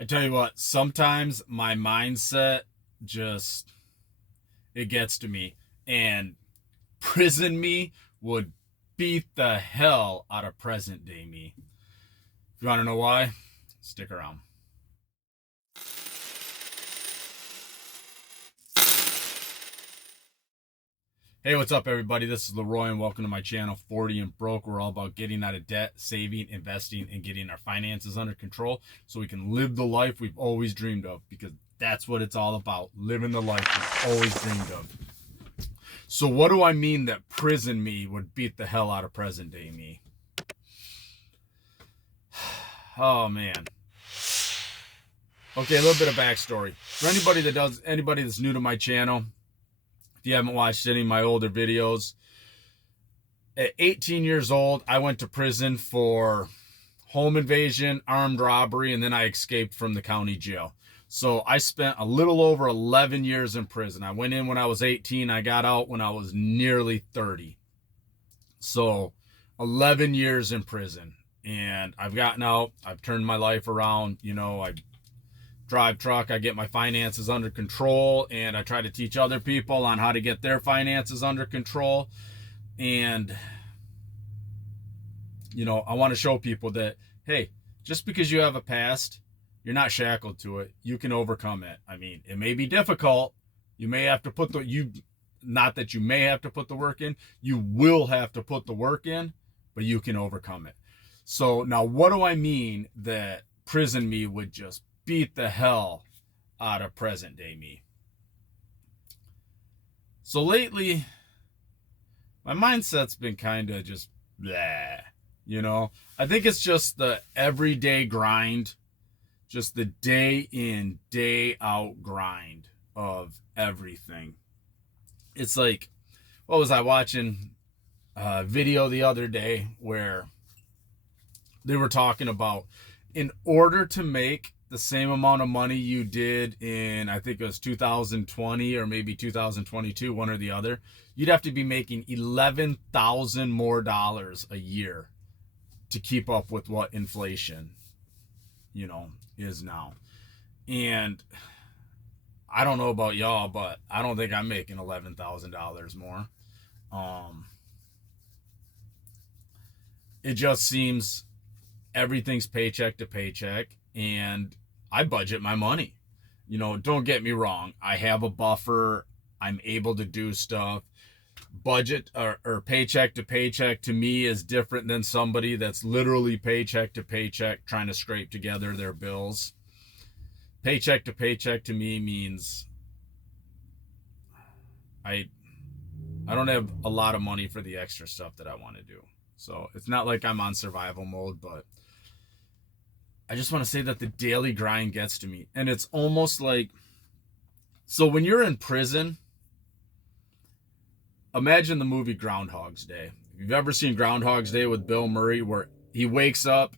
I tell you what, sometimes my mindset just, it gets to me. And prison me would beat the hell out of present day me. If you want to know why, stick around. Hey, what's up, everybody? This is Leroy, and welcome to my channel, 40 and Broke. We're all about getting out of debt, saving, investing, and getting our finances under control so we can live the life we've always dreamed of, because that's what it's all about, living the life we've always dreamed of. So what do I mean that prison me would beat the hell out of present day me? Oh, man. Okay, a little bit of backstory. For anybody that's new to my channel, if you haven't watched any of my older videos, at 18 years old, I went to prison for home invasion, armed robbery, and then I escaped from the county jail. So I spent a little over 11 years in prison. I went in when I was 18. I got out when I was nearly 30. So 11 years in prison. And I've gotten out. I've turned my life around. You know, I drive truck, I get my finances under control, and I try to teach other people on how to get their finances under control. And, you know, I want to show people that, hey, just because you have a past, you're not shackled to it. You can overcome it. I mean, it may be difficult. You may have to put not that you may have to put the work in, you will have to put the work in, but you can overcome it. So now, what do I mean that prison me would just beat the hell out of present day me? So lately, my mindset's been kind of just blah, you know. I think it's just the everyday grind, just the day in, day out grind of everything. It's like, what was I watching a video the other day where they were talking about, in order to make the same amount of money you did in, I think it was 2020 or maybe 2022, one or the other, you'd have to be making $11,000 more a year to keep up with what inflation, you know, is now. And I don't know about y'all, but I don't think I'm making $11,000 more. It just seems everything's paycheck to paycheck, and I budget my money. You know, don't get me wrong. I have a buffer. I'm able to do stuff. Budget or paycheck to paycheck to me is different than somebody that's literally paycheck to paycheck trying to scrape together their bills. Paycheck to paycheck to me means I don't have a lot of money for the extra stuff that I want to do. So it's not like I'm on survival mode, but I just want to say that the daily grind gets to me. And it's almost like, so when you're in prison, imagine the movie Groundhog's Day. If you've ever seen Groundhog's Day with Bill Murray, where he wakes up,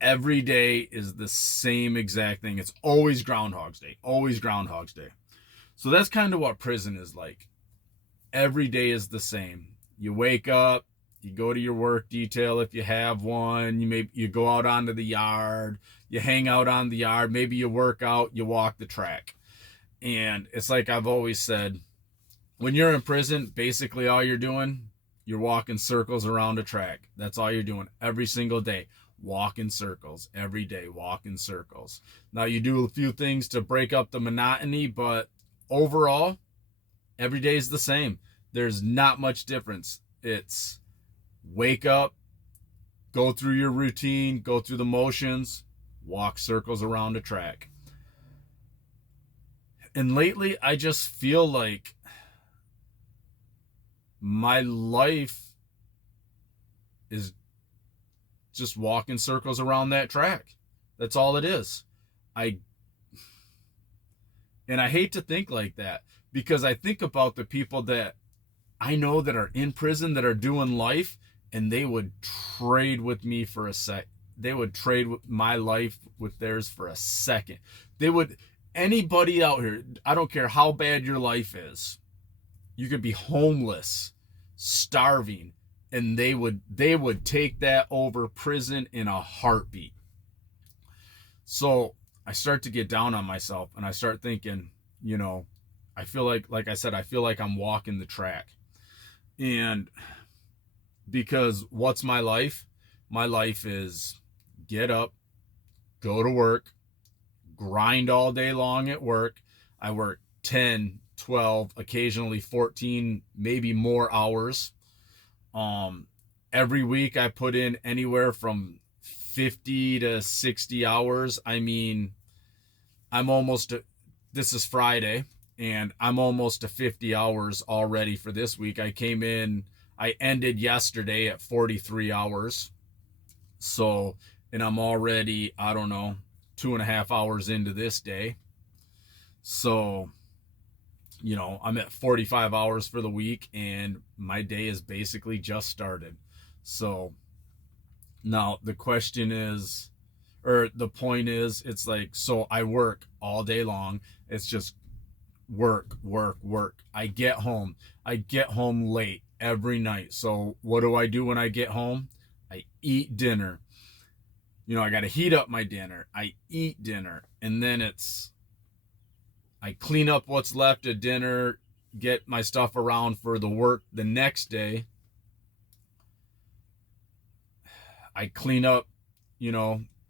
every day is the same exact thing. It's always Groundhog's Day, always Groundhog's Day. So that's kind of what prison is like. Every day is the same. You wake up, you go to your work detail if you have one. You go out onto the yard. You hang out on the yard. Maybe you work out. You walk the track. And it's like I've always said, when you're in prison, basically all you're doing, you're walking circles around a track. That's all you're doing every single day. Walk in circles every day. Walk in circles. Now you do a few things to break up the monotony, but overall, every day is the same. There's not much difference. It's wake up, go through your routine, go through the motions, walk circles around a track. And lately, I just feel like my life is just walking circles around that track. That's all it is. And I hate to think like that, because I think about the people that I know that are in prison that are doing life, and they would trade with me for a sec. They would trade with my life with theirs for a second. Anybody out here, I don't care how bad your life is, you could be homeless, starving, and they would take that over prison in a heartbeat. So I start to get down on myself, and I start thinking, you know, I feel like I said, I feel like I'm walking the track. And because what's my life? My life is get up, go to work, grind all day long at work. I work 10, 12, occasionally 14, maybe more hours. Um, every week I put in anywhere from 50 to 60 hours. I mean, I'm almost, this is Friday, and I'm almost to 50 hours already for this week. I ended yesterday at 43 hours. So, and I'm already, I don't know, 2.5 hours into this day. So, I'm at 45 hours for the week, and my day is basically just started. So now the question is, or the point is, it's like, so I work all day long. It's just work, work, work. I get home. I get home late every night. So what do I do when I get home? I eat dinner. I got to heat up my dinner. I eat dinner. And then I clean up what's left of dinner, get my stuff around for the work the next day. I clean up,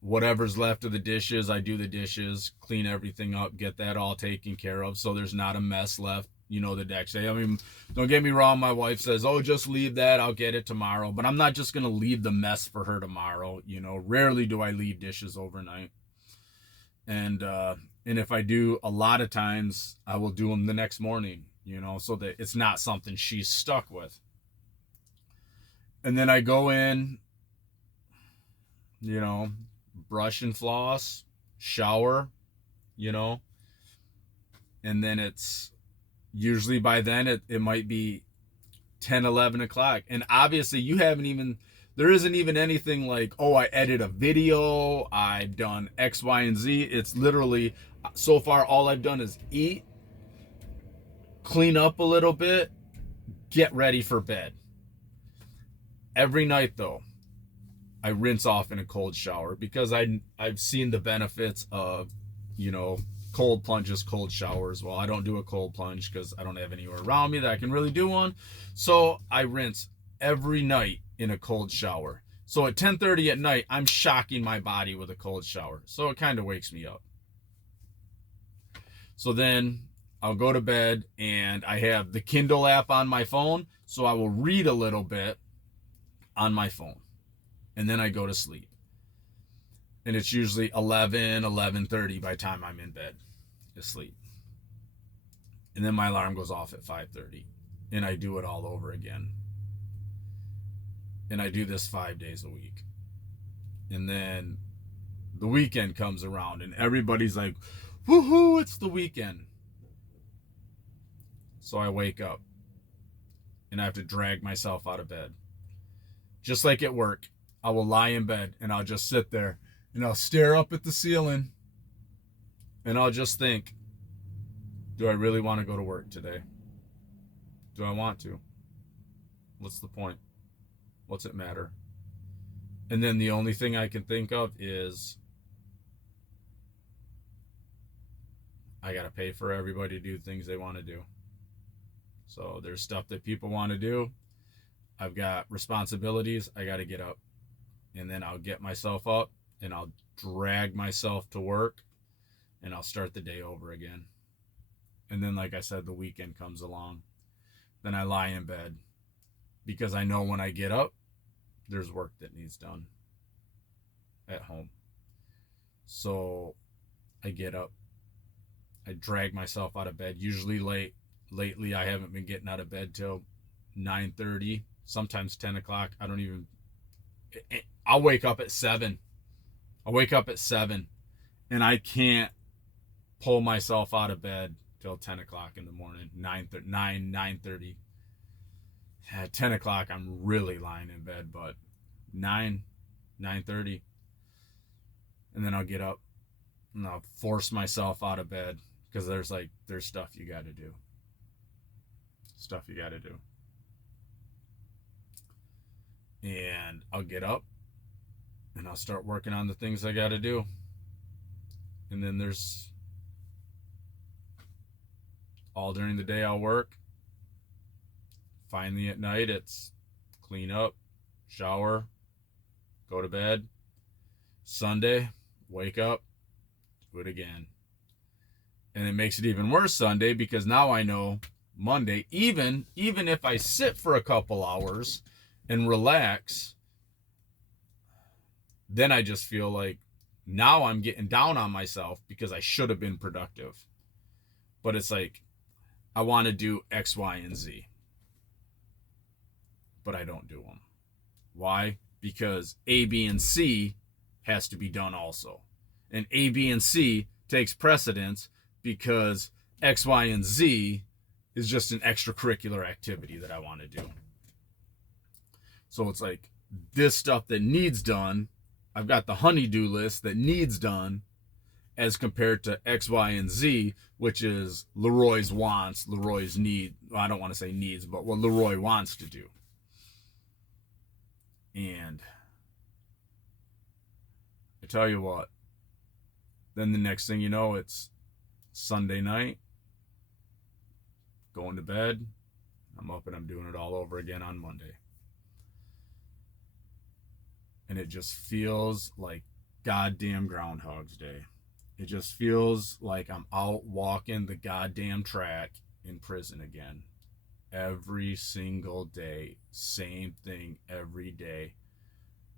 whatever's left of the dishes. I do the dishes, clean everything up, get that all taken care of so there's not a mess left, the next day. I mean, don't get me wrong. My wife says, oh, just leave that. I'll get it tomorrow. But I'm not just going to leave the mess for her tomorrow. Rarely do I leave dishes overnight. And if I do, a lot of times I will do them the next morning, so that it's not something she's stuck with. And then I go in, brush and floss, shower, and then it's usually by then it might be 10, 11 o'clock. And obviously there isn't even anything like, oh, I edit a video, I've done X, Y, and Z. It's literally, so far, all I've done is eat, clean up a little bit, get ready for bed. Every night, though, I rinse off in a cold shower because I've seen the benefits of, cold plunges, cold showers. Well, I don't do a cold plunge because I don't have anywhere around me that I can really do one. So I rinse every night in a cold shower. So at 10:30 at night, I'm shocking my body with a cold shower. So it kind of wakes me up. So then I'll go to bed, and I have the Kindle app on my phone. So I will read a little bit on my phone. And then I go to sleep. And it's usually 11:30 by the time I'm in bed asleep. And then my alarm goes off at 5:30. And I do it all over again. And I do this 5 days a week. And then the weekend comes around, and everybody's like, woohoo, it's the weekend. So I wake up, and I have to drag myself out of bed. Just like at work, I will lie in bed, and I'll just sit there, and I'll stare up at the ceiling, and I'll just think, do I really want to go to work today? Do I want to? What's the point? What's it matter? And then the only thing I can think of is I got to pay for everybody to do things they want to do. So there's stuff that people want to do. I've got responsibilities. I got to get up. And then I'll get myself up, and I'll drag myself to work, and I'll start the day over again. And then, like I said, the weekend comes along. Then I lie in bed because I know when I get up, there's work that needs done at home. So I get up. I drag myself out of bed, usually late. Lately, I haven't been getting out of bed till 9:30, sometimes 10 o'clock. I'll wake up at 7. And I can't pull myself out of bed till 10 o'clock in the morning, 9:30. At 10 o'clock, I'm really lying in bed, but 9:30. And then I'll get up, and I'll force myself out of bed because there's stuff you got to do. And I'll get up, and I'll start working on the things I got to do. And then there's all during the day I'll work. Finally at night it's clean up, shower, go to bed. Sunday, wake up, do it again. And it makes it even worse Sunday because now I know Monday, even if I sit for a couple hours and relax, then I just feel like now I'm getting down on myself because I should have been productive. But it's like I want to do X, Y, and Z, but I don't do them. Why? Because A, B, and C has to be done also. And A, B, and C takes precedence because X, Y, and Z is just an extracurricular activity that I want to do. So it's like this stuff that needs done, I've got the honey-do list that needs done as compared to X, Y, and Z, which is Leroy's wants, Leroy's need. Well, I don't want to say needs, but what Leroy wants to do. And I tell you what, then the next thing you know, it's Sunday night, going to bed, I'm up and I'm doing it all over again on Monday. And it just feels like goddamn Groundhog's Day. It just feels like I'm out walking the goddamn track in prison again. Every single day, same thing every day.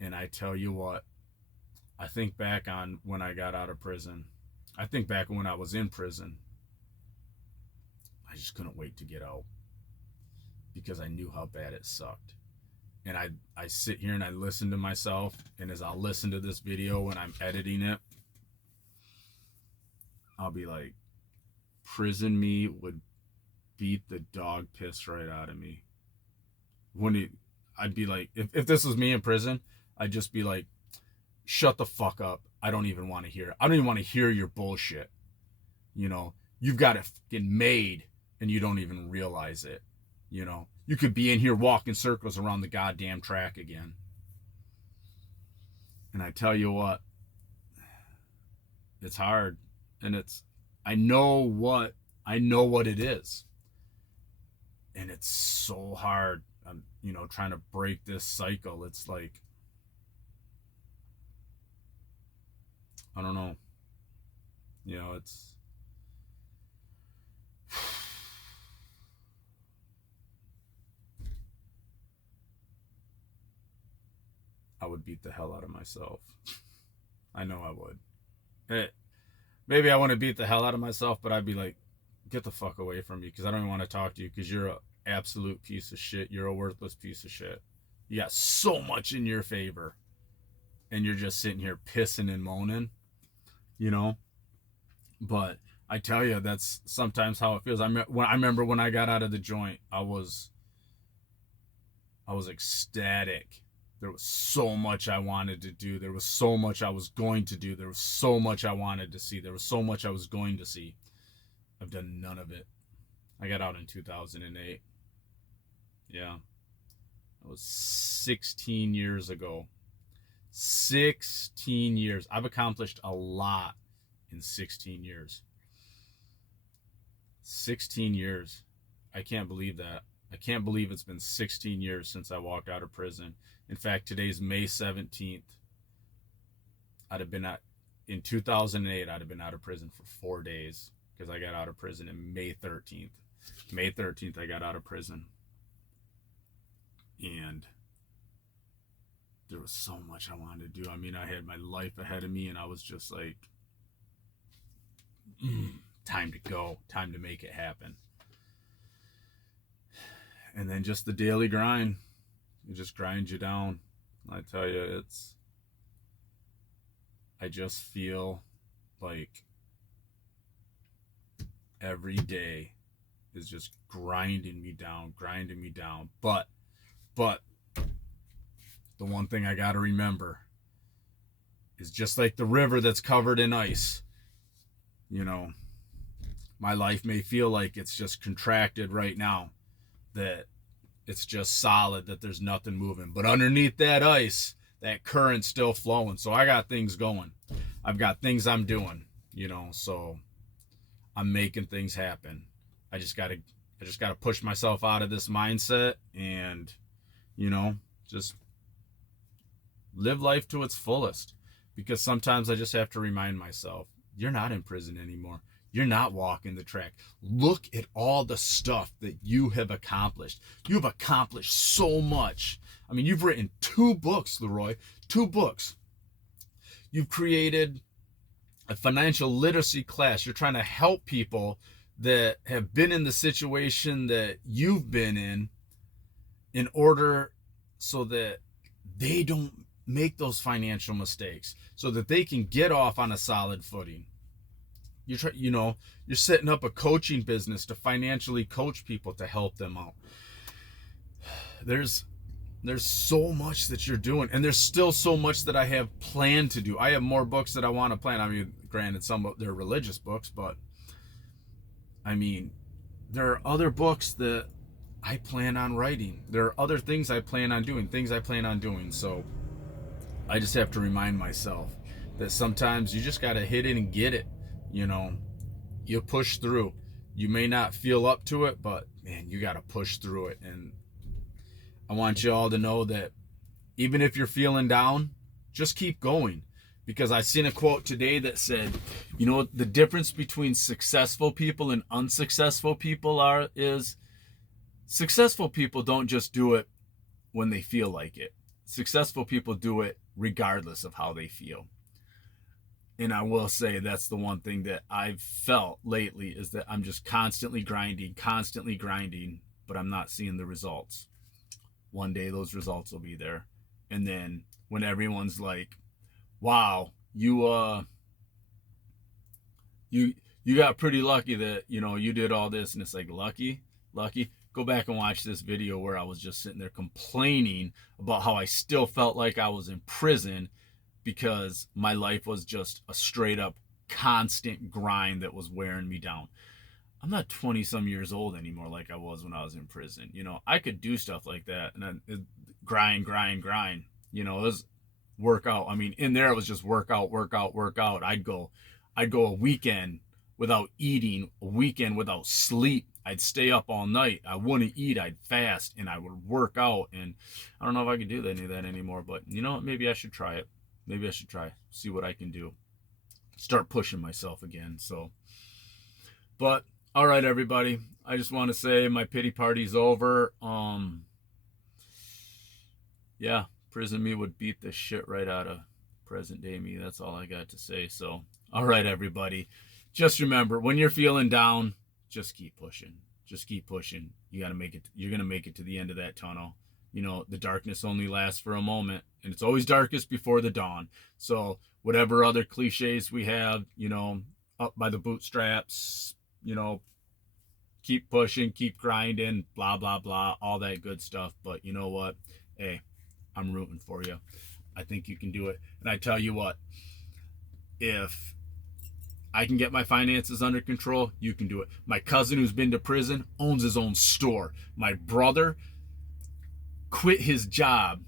And I tell you what, I think back on when I got out of prison. I think back when I was in prison. I just couldn't wait to get out because I knew how bad it sucked. And I sit here and I listen to myself, and as I'll listen to this video when I'm editing it, I'll be like, prison me would beat the dog piss right out of me. I'd be like, if this was me in prison, I'd just be like, shut the fuck up. I don't even want to hear it. I don't even want to hear your bullshit. You know, you've got it fucking made and you don't even realize it. You know, you could be in here walking circles around the goddamn track again. And I tell you what, it's hard. And I know what it is. And it's so hard. I'm, trying to break this cycle. It's like, I don't know. It's I would beat the hell out of myself. I know I would. Maybe I want to beat the hell out of myself, but I'd be like, get the fuck away from me because I don't even want to talk to you because you're an absolute piece of shit. You're a worthless piece of shit. You got so much in your favor and you're just sitting here pissing and moaning, But I tell you, that's sometimes how it feels. I remember when I got out of the joint, I was ecstatic. There was so much I wanted to do. There was so much I was going to do. There was so much I wanted to see. There was so much I was going to see. I've done none of it. I got out in 2008. Yeah. That was 16 years ago. 16 years. I've accomplished a lot in 16 years. 16 years. I can't believe that. I can't believe it's been 16 years since I walked out of prison. In fact, today's May 17th. In 2008, I'd have been out of prison for 4 days because I got out of prison in May 13th. May 13th, I got out of prison. And there was so much I wanted to do. I mean, I had my life ahead of me and I was just like, time to go, time to make it happen. And then just the daily grind. It just grinds you down. I tell you, I just feel like every day is just grinding me down. But the one thing I got to remember is just like the river that's covered in ice. My life may feel like it's just contracted right now, that it's just solid, that there's nothing moving. But underneath that ice, that current's still flowing. So I got things going. I've got things I'm doing. So I'm making things happen. I just gotta push myself out of this mindset and, you know, just live life to its fullest. Because sometimes I just have to remind myself, you're not in prison anymore. You're not walking the track. Look at all the stuff that you have accomplished. You've accomplished so much. I mean, you've written 2 books, Leroy, 2 books. You've created a financial literacy class. You're trying to help people that have been in the situation that you've been in order so that they don't make those financial mistakes, so that they can get off on a solid footing. You're setting up a coaching business to financially coach people to help them out. There's so much that you're doing, and there's still so much that I have planned to do. I have more books that I want to plan. I mean, granted, some of they're religious books, but I mean, there are other books that I plan on writing. There are other things I plan on doing. So I just have to remind myself that sometimes you just got to hit it and get it. You push through. You may not feel up to it, but man, you got to push through it. And I want you all to know that even if you're feeling down, just keep going. Because I seen a quote today that said, the difference between successful people and unsuccessful people is successful people don't just do it when they feel like it. Successful people do it regardless of how they feel. And I will say that's the one thing that I've felt lately, is that I'm just constantly grinding, but I'm not seeing the results. One day those results will be there. And then when everyone's like, wow, you got pretty lucky that, you did all this. And it's like, lucky. Go back and watch this video where I was just sitting there complaining about how I still felt like I was in prison because my life was just a straight up constant grind that was wearing me down. I'm not 20 some years old anymore like I was when I was in prison. I could do stuff like that, and grind. It was workout. I mean, in there it was just workout. I'd go a weekend without eating, a weekend without sleep. I'd stay up all night. I wouldn't eat. I'd fast, and I would work out. And I don't know if I could do any of that anymore, but maybe I should try it. See what I can do. Start pushing myself again. So, but all right, everybody. I just want to say my pity party's over. Yeah, prison me would beat the shit right out of present day me. That's all I got to say. So, all right, everybody. Just remember, when you're feeling down, just keep pushing. You got to make it. You're going to make it to the end of that tunnel. The darkness only lasts for a moment, and it's always darkest before the dawn. So whatever other cliches we have, up by the bootstraps, keep pushing, keep grinding, blah, blah, blah, all that good stuff. But you know what? Hey, I'm rooting for you. I think you can do it. And I tell you what, if I can get my finances under control, you can do it. My cousin who's been to prison owns his own store. My brother quit his job,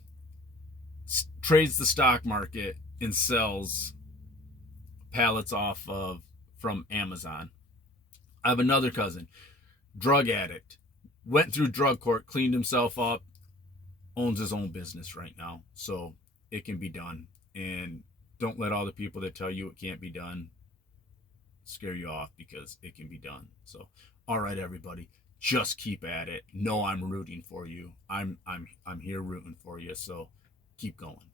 trades the stock market, and sells pallets from Amazon. I have another cousin, drug addict, went through drug court, cleaned himself up, owns his own business right now. So it can be done. And don't let all the people that tell you it can't be done scare you off, because it can be done. So, all right, everybody, just keep at it. Know I'm rooting for you. I'm here rooting for you. So keep going.